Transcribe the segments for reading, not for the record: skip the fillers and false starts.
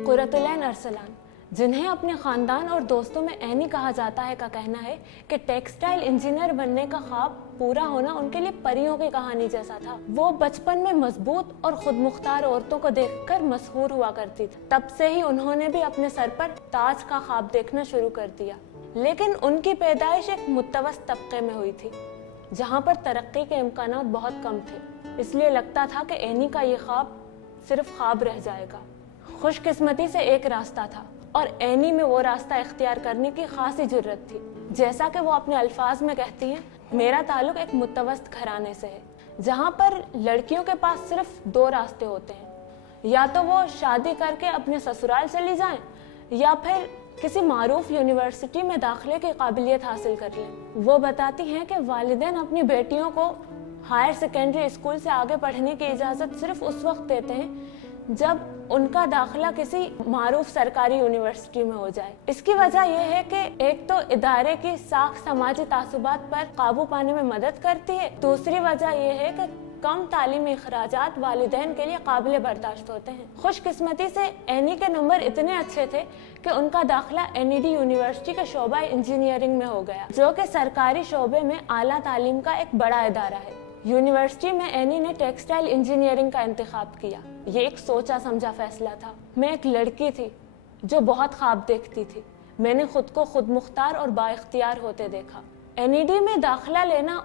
कुरतुल ऐन अरसलान, जिन्हें अपने खानदान और दोस्तों में एनी कहा जाता है, का कहना है कि टेक्सटाइल इंजीनियर बनने का ख्वाब पूरा होना उनके लिए परियों की कहानी जैसा था। वो बचपन में मजबूत और खुद मुख्तार औरतों को देखकर मशहूर हुआ करती थी। तब से ही उन्होंने भी अपने सर पर ताज का ख्वाब देखना शुरू कर दिया। लेकिन उनकी पैदाइश एक मुतवस्त तबके में हुई थी, जहाँ पर तरक्की के इम्कानात बहुत कम थे। इसलिए लगता था कि एनी का ये ख्वाब सिर्फ ख्वाब रह जाएगा। खुशकिस्मती से एक रास्ता था और एनी में वो रास्ता इख्तियार करने की खासी जुर्रत थी। जैसा कि वो अपने अल्फाज में कहती हैं, मेरा ताल्लुक एक मुतवस्त घराने से है, जहाँ पर लड़कियों के पास सिर्फ दो रास्ते होते हैं, या तो वो शादी करके अपने ससुराल चली जाएं या फिर किसी मारूफ यूनिवर्सिटी में दाखिले की काबिलियत हासिल कर लें। वो बताती हैं कि वालिदैन अपनी बेटियों को हायर सेकेंडरी स्कूल से आगे पढ़ने की इजाज़त सिर्फ उस वक्त देते हैं जब उनका दाखिला किसी मारूफ सरकारी यूनिवर्सिटी में हो जाए। इसकी वजह यह है कि एक तो इदारे की साख समाजी तासुबात पर काबू पाने में मदद करती है, दूसरी वजह यह है कि कम तालीमी अखराजात वालिदैन के लिए काबिल बर्दाश्त होते हैं। खुशकिस्मती से एनी के नंबर इतने अच्छे थे कि उनका दाखिला एनईडी यूनिवर्सिटी के शोबा इंजीनियरिंग में हो गया, जो कि सरकारी शोबे में आला तालीम का एक बड़ा इदारा है। यूनिवर्सिटी में एनी ने टेक्सटाइल इंजीनियरिंग का इंतखाब किया। ये एक सोचा समझा फैसला था। मैं एक लड़की थी जो बहुत ख्वाब देखती थी। मैंने खुद को खुद मुख्तार और बाइख्तियार होते देखा। एनईडी में दाखिला लेना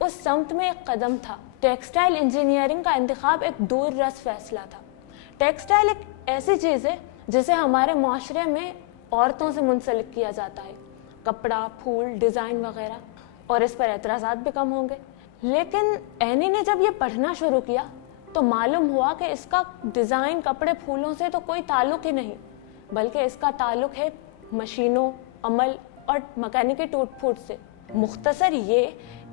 उस समत में एक कदम था। टेक्सटाइल इंजीनियरिंग का इंतखाब एक दूर रस फैसला था। टेक्सटाइल एक ऐसी चीज़ है जिसे हमारे माशरे में औरतों से मुंसलिक किया जाता है, कपड़ा, फूल, डिज़ाइन वगैरह, और इस पर एतराज़ात भी कम होंगे। लेकिन एनी ने जब ये पढ़ना शुरू किया तो मालूम हुआ कि इसका डिज़ाइन, कपड़े, फूलों से तो कोई ताल्लुक ही नहीं, बल्कि इसका ताल्लुक है मशीनों, अमल और मकैनिकी टूट फूट से। मुख्तसर ये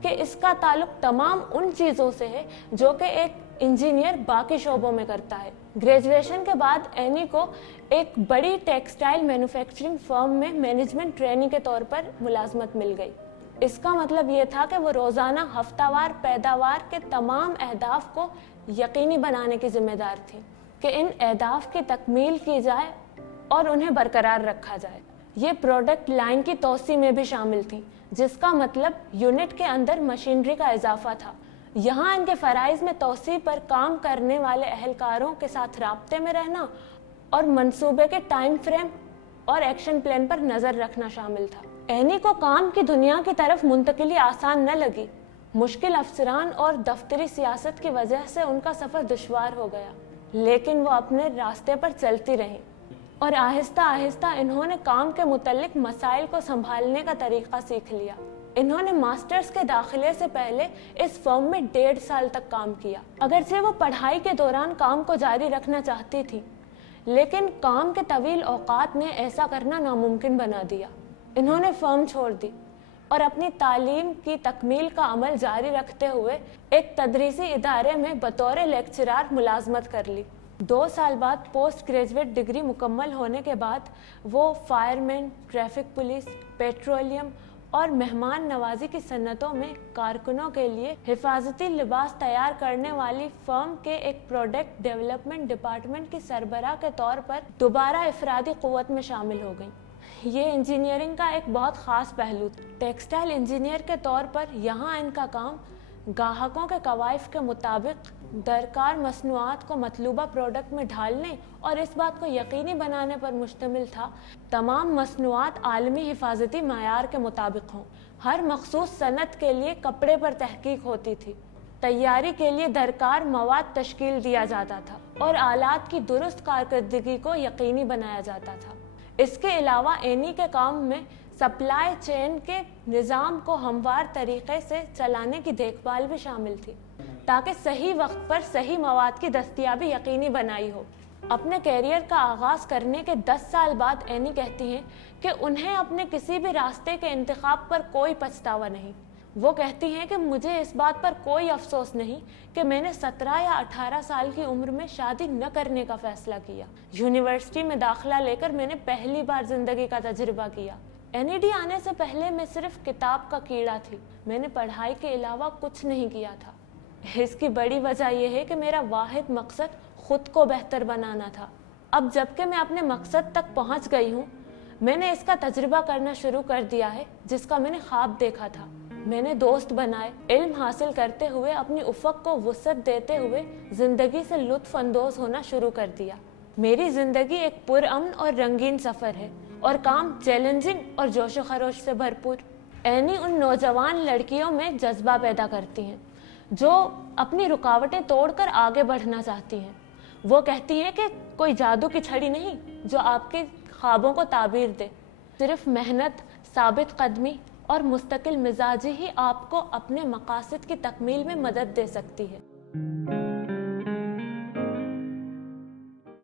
कि इसका ताल्लुक तमाम उन चीज़ों से है जो कि एक इंजीनियर बाकी शोबों में करता है। ग्रेजुएशन के बाद एनी को एक बड़ी टेक्सटाइल मैन्युफैक्चरिंग फर्म में मैनेजमेंट ट्रेनी के तौर पर मुलाजमत मिल गई। इसका मतलब ये था कि वो रोज़ाना हफ्तावार पैदावार के तमाम अहदाफ को यकीनी बनाने की जिम्मेदार थी कि इन अहदाफ की तकमील की जाए और उन्हें बरकरार रखा जाए। ये प्रोडक्ट लाइन की तोसी में भी शामिल थी, जिसका मतलब यूनिट के अंदर मशीनरी का इजाफा था। यहाँ इनके फ़राइज़ में तोसी पर काम करने वाले अहलकारों के साथ राब्ते में रहना और मंसूबे के टाइम फ्रेम और एक्शन प्लान पर नज़र रखना शामिल था। एनी को काम की दुनिया की तरफ मुंतकिली आसान न लगी। मुश्किल अफसरान और दफ्तरी सियासत की वजह से उनका सफ़र दुश्वार हो गया, लेकिन वो अपने रास्ते पर चलती रहीं और आहिस्ता आहिस्ता इन्होंने काम के मुतल्लिक मसाइल को संभालने का तरीक़ा सीख लिया। इन्होंने मास्टर्स के दाखिले से पहले इस फर्म में 1.5 साल तक काम किया। अगरचे वो पढ़ाई के दौरान काम को जारी रखना चाहती थी, लेकिन काम के तवील औकात ने ऐसा करना नामुमकिन बना दिया। इन्होंने फर्म छोड़ दी और अपनी तालीम की तकमील का अमल जारी रखते हुए एक तदरीसी इदारे में बतौर लेक्चरार मुलाजमत कर ली। 2 साल बाद पोस्ट ग्रेजुएट डिग्री मुकम्मल होने के बाद वो फायरमैन, ट्रैफिक पुलिस, पेट्रोलियम और मेहमान नवाजी की सन्नतों में कारकुनों के लिए हिफाजती लिबास तैयार करने वाली फर्म के एक प्रोडक्ट डेवलपमेंट डिपार्टमेंट की सरबराह के तौर पर दोबारा इफरादी क़ुव्वत में शामिल हो गई। ये इंजीनियरिंग का एक बहुत ख़ास पहलू था। टेक्सटाइल इंजीनियर के तौर पर यहाँ इनका काम गाहकों के कवाइफ के मुताबिक दरकार मसनूआत को मतलूबा प्रोडक्ट में ढालने और इस बात को यकीनी बनाने पर मुश्तमिल था तमाम मसनूआत आलमी हिफाजती मायार के मुताबिक हों। हर मखसूस सनत के लिए कपड़े पर तहकीक होती थी, तैयारी के लिए दरकार मवाद तश्कील दिया जाता था और आलात की दुरुस्त कारकर्दगी को यकीनी बनाया जाता था। इसके अलावा एनी के काम में सप्लाई चेन के निज़ाम को हमवार तरीक़े से चलाने की देखभाल भी शामिल थी, ताकि सही वक्त पर सही मवाद की दस्तयाबी यकीनी बनाई हो। अपने कैरियर का आगाज़ करने के 10 साल बाद एनी कहती हैं कि उन्हें अपने किसी भी रास्ते के इंतखाब पर कोई पछतावा नहीं। वो कहती हैं कि मुझे इस बात पर कोई अफसोस नहीं कि मैंने 17 या 18 साल की उम्र में शादी न करने का फ़ैसला किया। यूनिवर्सिटी में दाखिला लेकर मैंने पहली बार ज़िंदगी का तजुर्बा किया। एनईडी आने से पहले मैं सिर्फ किताब का कीड़ा थी। मैंने पढ़ाई के अलावा कुछ नहीं किया था। इसकी बड़ी वजह यह है कि मेरा वाहिद मकसद खुद को बेहतर बनाना था। अब जबकि मैं अपने मकसद तक पहुंच गई हूँ, मैंने इसका तजुर्बा करना शुरू कर दिया है जिसका मैंने ख्वाब देखा था। मैंने दोस्त बनाए, इल्म हासिल करते हुए अपनी उफ़क़ को वुसअत देते हुए ज़िंदगी से लुत्फ़ अंदोज़ होना शुरू कर दिया। मेरी ज़िंदगी एक पुरअमन और रंगीन सफ़र है और काम चैलेंजिंग और जोशो खरोश से भरपूर। एनी उन नौजवान लड़कियों में जज्बा पैदा करती हैं जो अपनी रुकावटें तोड़कर आगे बढ़ना चाहती हैं। वो कहती हैं कि कोई जादू की छड़ी नहीं जो आपके ख्वाबों को ताबीर दे, सिर्फ मेहनत, साबित कदमी और मुस्तकिल मिजाजी ही आपको अपने मकासद की तकमील में मदद दे सकती है।